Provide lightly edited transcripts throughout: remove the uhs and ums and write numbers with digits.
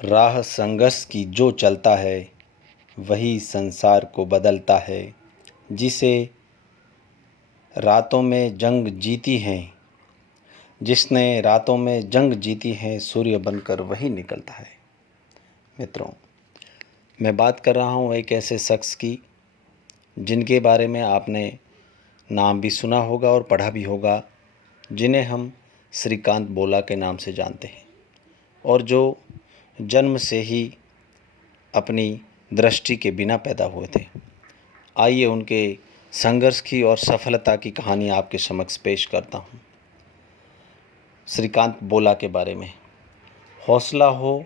राह संघर्ष की जो चलता है वही संसार को बदलता है। जिसे रातों में जंग जीती है, जिसने रातों में जंग जीती है, सूर्य बनकर वही निकलता है। मित्रों, मैं बात कर रहा हूँ एक ऐसे शख्स की जिनके बारे में आपने नाम भी सुना होगा और पढ़ा भी होगा, जिन्हें हम श्रीकांत बोला के नाम से जानते हैं और जो जन्म से ही अपनी दृष्टि के बिना पैदा हुए थे। आइए उनके संघर्ष की और सफलता की कहानी आपके समक्ष पेश करता हूँ। श्रीकांत बोला के बारे में। हौसला हो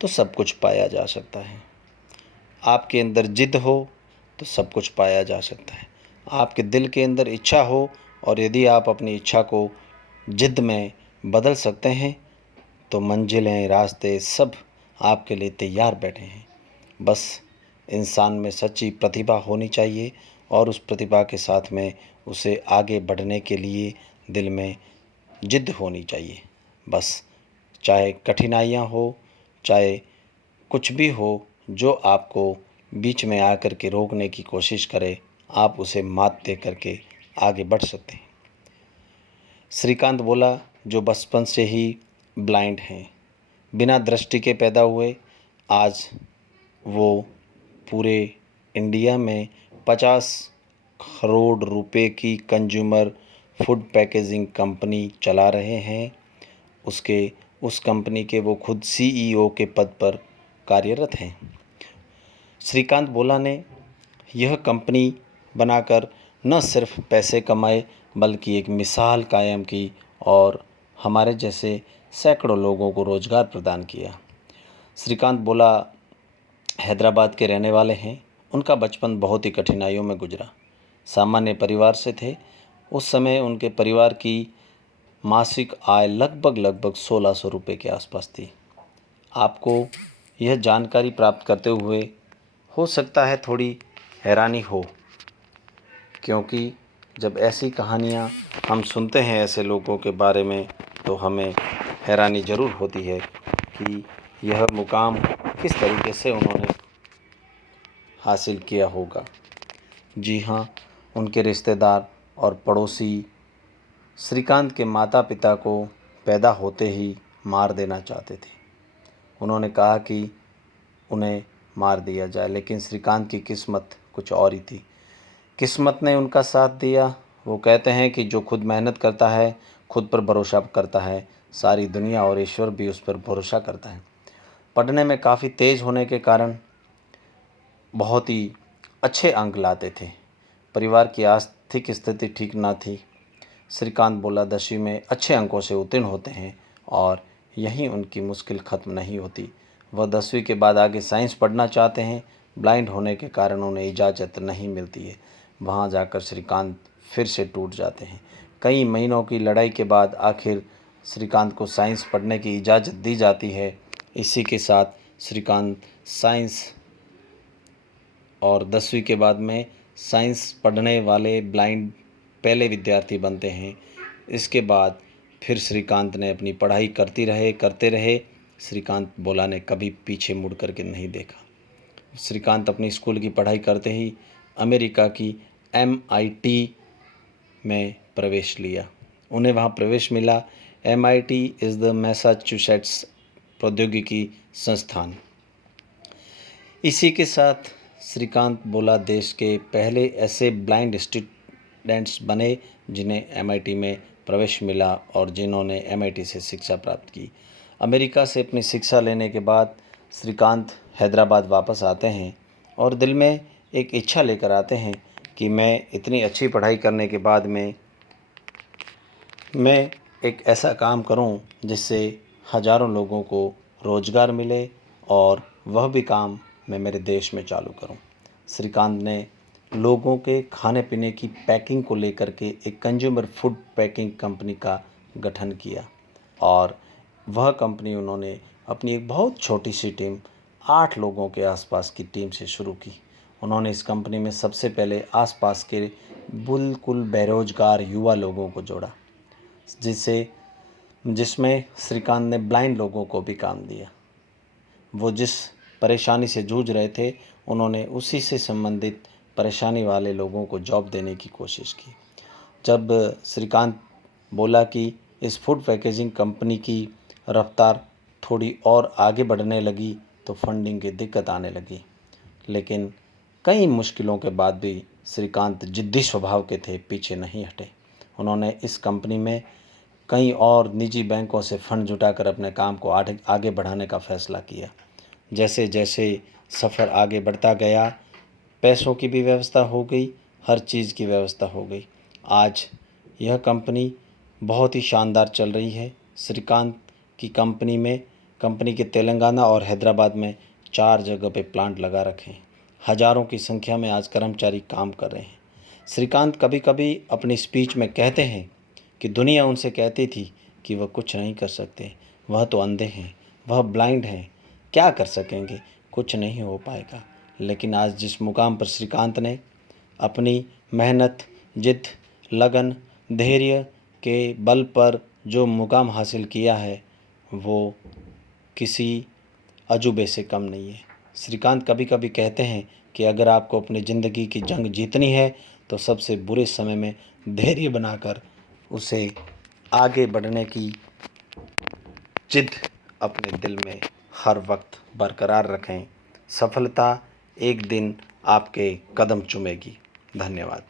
तो सब कुछ पाया जा सकता है। आपके अंदर जिद हो तो सब कुछ पाया जा सकता है। आपके दिल के अंदर इच्छा हो और यदि आप अपनी इच्छा को जिद में बदल सकते हैं तो मंजिलें, रास्ते सब आपके लिए तैयार बैठे हैं। बस इंसान में सच्ची प्रतिभा होनी चाहिए और उस प्रतिभा के साथ में उसे आगे बढ़ने के लिए दिल में जिद होनी चाहिए। बस चाहे कठिनाइयाँ हो, चाहे कुछ भी हो जो आपको बीच में आकर के रोकने की कोशिश करे, आप उसे मात दे करके आगे बढ़ सकते हैं। श्रीकांत बोला जो बचपन से ही ब्लाइंड हैं, बिना दृष्टि के पैदा हुए, आज वो पूरे इंडिया में 50 करोड़ रुपए की कंज्यूमर फूड पैकेजिंग कंपनी चला रहे हैं। उस कंपनी के वो खुद CEO के पद पर कार्यरत हैं। श्रीकांत बोला ने यह कंपनी बनाकर न सिर्फ पैसे कमाए बल्कि एक मिसाल कायम की और हमारे जैसे सैकड़ों लोगों को रोज़गार प्रदान किया। श्रीकांत बोला हैदराबाद के रहने वाले हैं। उनका बचपन बहुत ही कठिनाइयों में गुजरा। सामान्य परिवार से थे। उस समय उनके परिवार की मासिक आय लगभग 1600 रुपये के आसपास थी। आपको यह जानकारी प्राप्त करते हुए हो सकता है थोड़ी हैरानी हो, क्योंकि जब ऐसी कहानियाँ हम सुनते हैं ऐसे लोगों के बारे में तो हमें हैरानी ज़रूर होती है कि यह मुकाम किस तरीके से उन्होंने हासिल किया होगा। जी हाँ, उनके रिश्तेदार और पड़ोसी श्रीकांत के माता पिता को पैदा होते ही मार देना चाहते थे। उन्होंने कहा कि उन्हें मार दिया जाए, लेकिन श्रीकांत की किस्मत कुछ और ही थी। किस्मत ने उनका साथ दिया। वो कहते हैं कि जो खुद मेहनत करता है, खुद पर भरोसा करता है, सारी दुनिया और ईश्वर भी उस पर भरोसा करता है। पढ़ने में काफ़ी तेज़ होने के कारण बहुत ही अच्छे अंक लाते थे। परिवार की आर्थिक स्थिति ठीक ना थी। श्रीकांत बोला 10वीं में अच्छे अंकों से उत्तीर्ण होते हैं और यहीं उनकी मुश्किल ख़त्म नहीं होती। वह 10वीं के बाद आगे साइंस पढ़ना चाहते हैं। ब्लाइंड होने के कारण उन्हें इजाज़त नहीं मिलती है। वहाँ जाकर श्रीकांत फिर से टूट जाते हैं। कई महीनों की लड़ाई के बाद आखिर श्रीकांत को साइंस पढ़ने की इजाज़त दी जाती है। इसी के साथ श्रीकांत साइंस और 10वीं के बाद में साइंस पढ़ने वाले ब्लाइंड पहले विद्यार्थी बनते हैं। इसके बाद फिर श्रीकांत ने अपनी पढ़ाई करते रहे। श्रीकांत बोला ने कभी पीछे मुड़ करके नहीं देखा। श्रीकांत अपनी स्कूल की पढ़ाई करते ही अमेरिका की MIT में प्रवेश लिया। उन्हें वहाँ प्रवेश मिला। MIT इज़ द मैसाचुसेट्स प्रौद्योगिकी संस्थान। इसी के साथ श्रीकांत बोला देश के पहले ऐसे ब्लाइंड स्टूडेंट्स बने जिन्हें MIT में प्रवेश मिला और जिन्होंने MIT से शिक्षा प्राप्त की। अमेरिका से अपनी शिक्षा लेने के बाद श्रीकांत हैदराबाद वापस आते हैं और दिल में एक इच्छा लेकर आते हैं कि मैं इतनी अच्छी पढ़ाई करने के बाद में मैं एक ऐसा काम करूं जिससे हज़ारों लोगों को रोज़गार मिले और वह भी काम मैं मेरे देश में चालू करूं। श्रीकांत ने लोगों के खाने पीने की पैकिंग को लेकर के एक कंज्यूमर फूड पैकिंग कंपनी का गठन किया और वह कंपनी उन्होंने अपनी एक बहुत छोटी सी टीम 8 लोगों के आसपास की टीम से शुरू की। उन्होंने इस कंपनी में सबसे पहले आसपास के बिल्कुल बेरोजगार युवा लोगों को जोड़ा, जिसमें श्रीकांत ने ब्लाइंड लोगों को भी काम दिया। वो जिस परेशानी से जूझ रहे थे उन्होंने उसी से संबंधित परेशानी वाले लोगों को जॉब देने की कोशिश की। जब श्रीकांत बोला कि इस फूड पैकेजिंग कंपनी की रफ्तार थोड़ी और आगे बढ़ने लगी तो फंडिंग की दिक्कत आने लगी, लेकिन कई मुश्किलों के बाद भी श्रीकांत जिद्दी स्वभाव के थे, पीछे नहीं हटे। उन्होंने इस कंपनी में कई और निजी बैंकों से फंड जुटाकर अपने काम को आगे बढ़ाने का फैसला किया। जैसे जैसे सफ़र आगे बढ़ता गया, पैसों की भी व्यवस्था हो गई, हर चीज़ की व्यवस्था हो गई। आज यह कंपनी बहुत ही शानदार चल रही है। श्रीकांत की कंपनी के तेलंगाना और हैदराबाद में 4 जगह पे प्लांट लगा रखे हैं। हज़ारों की संख्या में आज कर्मचारी काम कर रहे हैं। श्रीकांत कभी कभी अपनी स्पीच में कहते हैं कि दुनिया उनसे कहती थी कि वह कुछ नहीं कर सकते, वह तो अंधे हैं, वह ब्लाइंड हैं, क्या कर सकेंगे, कुछ नहीं हो पाएगा। लेकिन आज जिस मुकाम पर श्रीकांत ने अपनी मेहनत, जिद, लगन, धैर्य के बल पर जो मुकाम हासिल किया है वो किसी अजूबे से कम नहीं है। श्रीकांत कभी कभी कहते हैं कि अगर आपको अपनी ज़िंदगी की जंग जीतनी है तो सबसे बुरे समय में धैर्य बनाकर उसे आगे बढ़ने की जिद अपने दिल में हर वक्त बरकरार रखें। सफलता एक दिन आपके कदम चूमेगी। धन्यवाद।